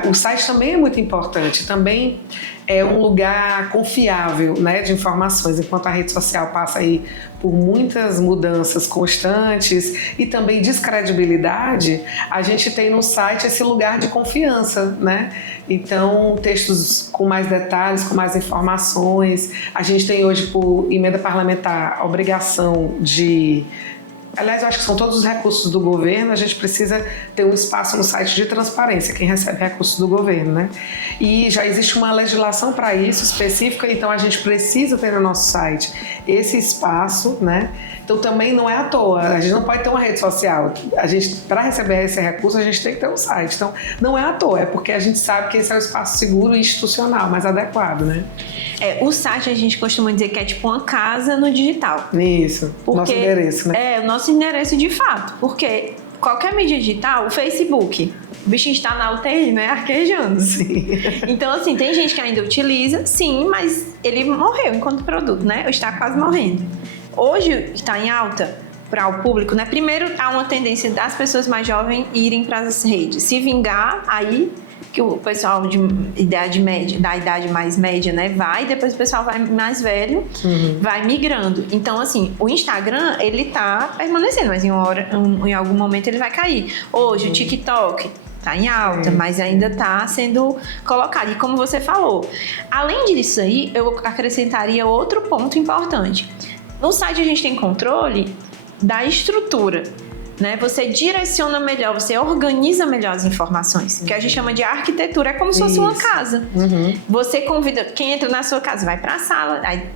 o site também é muito importante, também é um lugar confiável, né, de informações, enquanto a rede social passa aí por muitas mudanças constantes e também descredibilidade, a gente tem no site esse lugar de confiança, né? Então, textos com mais detalhes, com mais informações. A gente tem hoje, por emenda parlamentar, a obrigação de... Aliás, eu acho que são todos os recursos do governo, a gente precisa ter um espaço no site de transparência, quem recebe recursos do governo, né? E já existe uma legislação para isso específica, então a gente precisa ter no nosso site esse espaço, né? Então também não é à toa, a gente não pode ter uma rede social. A gente, para receber esse recurso, a gente tem que ter um site. Então não é à toa, é porque a gente sabe que esse é o espaço seguro e institucional, mais adequado, né? O site a gente costuma dizer que é tipo uma casa no digital. Isso, porque, nosso endereço, né? É, o nosso endereço de fato, porque qualquer mídia digital, o Facebook, o bichinho está na UTI, né? Arquejando. Sim. Então, assim, tem gente que ainda utiliza, sim, mas ele morreu enquanto produto, né? Ou está quase morrendo. Hoje está em alta para o público, né? Primeiro, há uma tendência das pessoas mais jovens irem para as redes. Se vingar, aí que o pessoal da idade mais média, né, vai, depois o pessoal vai mais velho, vai migrando. Então, assim, o Instagram, ele tá permanecendo, mas em algum momento ele vai cair. Hoje, o TikTok tá em alta, mas ainda tá sendo colocado. E como você falou, além disso aí, eu acrescentaria outro ponto importante. No site a gente tem controle da estrutura, né? Você direciona melhor, você organiza melhor as informações, que a gente chama de arquitetura, é como se fosse uma casa. Você convida, quem entra na sua casa vai para a sala, aí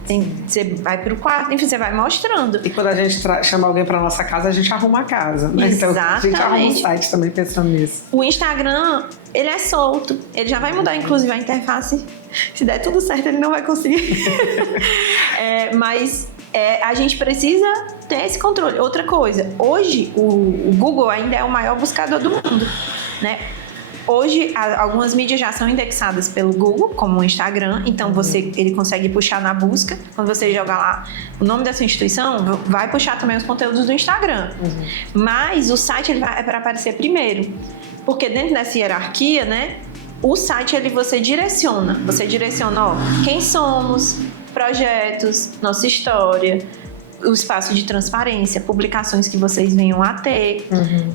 você vai para o quarto, enfim, você vai mostrando. E quando a gente chama alguém para nossa casa, a gente arruma a casa, né? Exatamente. Então a gente arruma o site também pensando nisso. O Instagram, ele é solto, ele já vai mudar inclusive a interface, se der tudo certo ele não vai conseguir. Mas a gente precisa ter esse controle. Outra coisa, hoje o Google ainda é o maior buscador do mundo, né? Hoje algumas mídias já são indexadas pelo Google, como o Instagram, então ele consegue puxar na busca. Quando você jogar lá o nome dessa instituição, vai puxar também os conteúdos do Instagram. Mas o site ele vai para aparecer primeiro, porque dentro dessa hierarquia, né? O site você direciona, ó, quem somos, projetos, nossa história, o espaço de transparência, publicações que vocês venham a ter,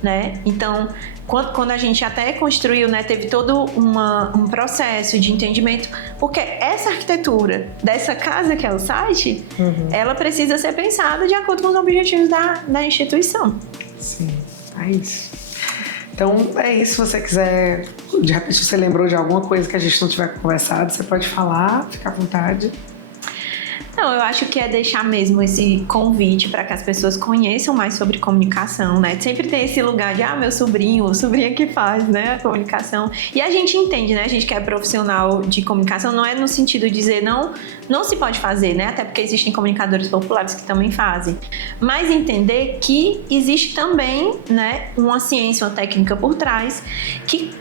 né? Então, quando a gente até construiu, né, teve todo um processo de entendimento, porque essa arquitetura dessa casa que é o site, ela precisa ser pensada de acordo com os objetivos da instituição. Sim, é isso. Então, é isso. Se você quiser, de repente você lembrou de alguma coisa que a gente não tiver conversado, você pode falar, fica à vontade. Não, eu acho que é deixar mesmo esse convite para que as pessoas conheçam mais sobre comunicação, né? Sempre tem esse lugar de, meu sobrinho, sobrinha que faz, né, a comunicação. E a gente entende, né? A gente que é profissional de comunicação, não é no sentido de dizer não se pode fazer, né? Até porque existem comunicadores populares que também fazem. Mas entender que existe também, né, uma ciência, uma técnica por trás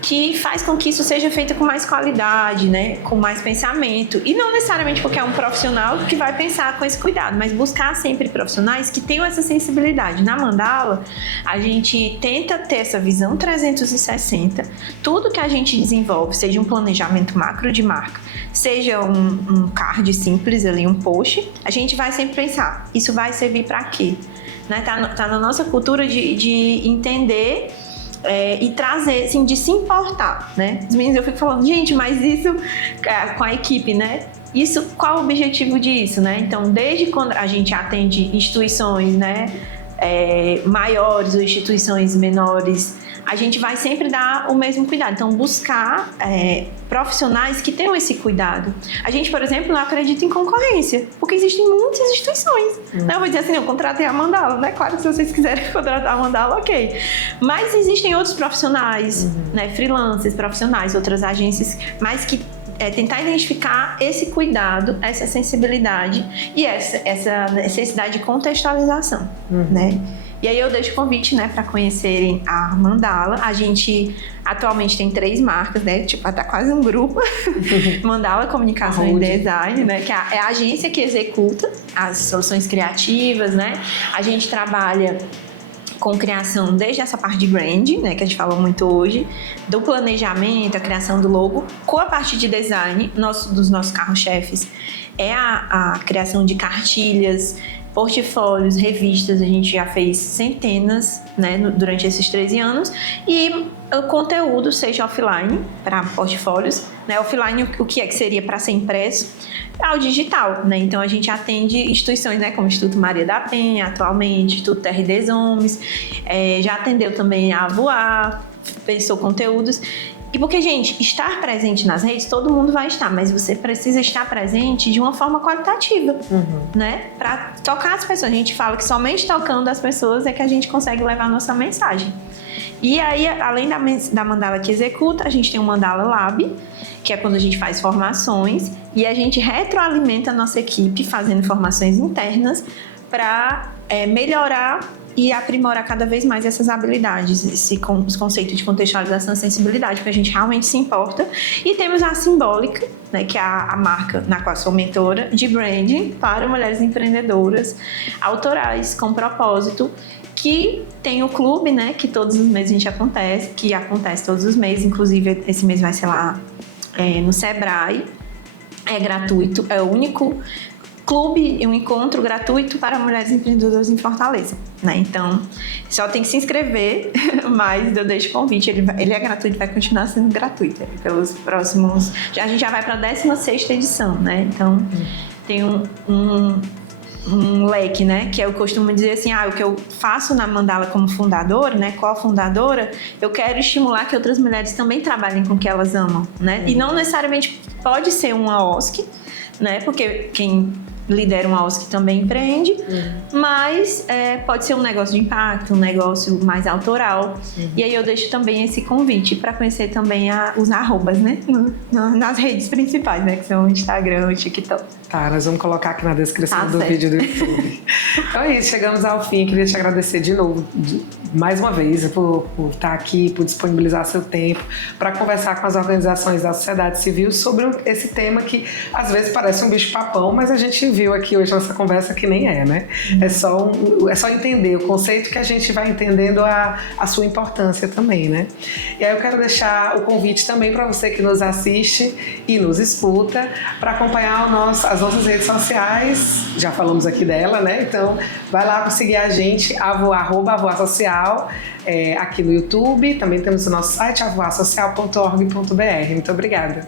que faz com que isso seja feito com mais qualidade, né? Com mais pensamento. E não necessariamente porque é um profissional que vai pensar com esse cuidado, mas buscar sempre profissionais que tenham essa sensibilidade. Na Mandala, a gente tenta ter essa visão 360. Tudo que a gente desenvolve, seja um planejamento macro de marca, seja um card simples ali, um post, a gente vai sempre pensar, isso vai servir para quê? Né? Tá na nossa cultura de entender e trazer, assim, de se importar, né? Os meninos, eu fico falando, gente, mas isso com a equipe, né? Isso, qual o objetivo disso, né? Então, desde quando a gente atende instituições, né, maiores ou instituições menores, a gente vai sempre dar o mesmo cuidado. Então, buscar profissionais que tenham esse cuidado. A gente, por exemplo, não acredita em concorrência, porque existem muitas instituições. Eu vou dizer assim, eu contratei a Mandala, né? Claro que se vocês quiserem contratar a Mandala, ok. Mas existem outros profissionais, né? Freelancers, profissionais, outras agências, mas que tentar identificar esse cuidado, essa sensibilidade e essa necessidade de contextualização, né? E aí eu deixo o convite, né, para conhecerem a Mandala. A gente atualmente tem 3 marcas, né? Tipo, tá quase um grupo. Mandala Comunicação e Design, né? Que é a agência que executa as soluções criativas, né? A gente trabalha com criação desde essa parte de brand, né, que a gente falou muito hoje, do planejamento, a criação do logo, com a parte de design, dos nossos carros-chefes, é a criação de cartilhas, portfólios, revistas, a gente já fez centenas, né, durante esses 13 anos, e o conteúdo, seja offline, para portfólios, né, offline, o que seria para ser impresso, ao digital, né, então a gente atende instituições, né, como o Instituto Maria da Penha, atualmente, Instituto Terra des Hommes, já atendeu também a Voar, pensou conteúdos. E porque, gente, estar presente nas redes, todo mundo vai estar, mas você precisa estar presente de uma forma qualitativa, né? Para tocar as pessoas. A gente fala que somente tocando as pessoas é que a gente consegue levar a nossa mensagem. E aí, além da Mandala que executa, a gente tem o Mandala Lab, que é quando a gente faz formações e a gente retroalimenta a nossa equipe fazendo formações internas para melhorar e aprimorar cada vez mais essas habilidades, esse conceito de contextualização e sensibilidade, porque a gente realmente se importa. E temos a Simbólica, né, que é a marca na qual sou mentora, de branding para mulheres empreendedoras, autorais, com propósito, que tem o clube, né, que todos os meses a gente acontece todos os meses, inclusive esse mês vai ser lá no Sebrae, é gratuito, é o único clube e um encontro gratuito para mulheres empreendedoras em Fortaleza, né? Então, só tem que se inscrever, mas eu deixo o convite, ele é gratuito, vai continuar sendo gratuito pelos próximos... a gente já vai para a 16ª edição, né? Então, tem um leque, né? Que eu costumo dizer assim, o que eu faço na Mandala como fundadora, né? Co-fundadora, eu quero estimular que outras mulheres também trabalhem com o que elas amam, né? E não necessariamente pode ser uma OSC, né? Porque quem lidera uma OSC também empreende, mas pode ser um negócio de impacto, um negócio mais autoral. E aí eu deixo também esse convite para conhecer também os arrobas, né? Nas redes principais, né? Que são o Instagram, o TikTok. Tá, nós vamos colocar aqui na descrição do vídeo do YouTube. Então é isso, chegamos ao fim. Queria te agradecer de novo, mais uma vez, por estar aqui, por disponibilizar seu tempo para conversar com as organizações da sociedade civil sobre esse tema que às vezes parece um bicho-papão, mas a gente viu aqui hoje nessa conversa que nem é, né? É só entender o conceito, que a gente vai entendendo a sua importância também, né? E aí eu quero deixar o convite também para você que nos assiste e nos escuta para acompanhar as nossas redes sociais. Já falamos aqui dela, né? Então vai lá para seguir a gente, @Voar Social, aqui no YouTube. Também temos o nosso site avoarsocial.org.br. Muito obrigada.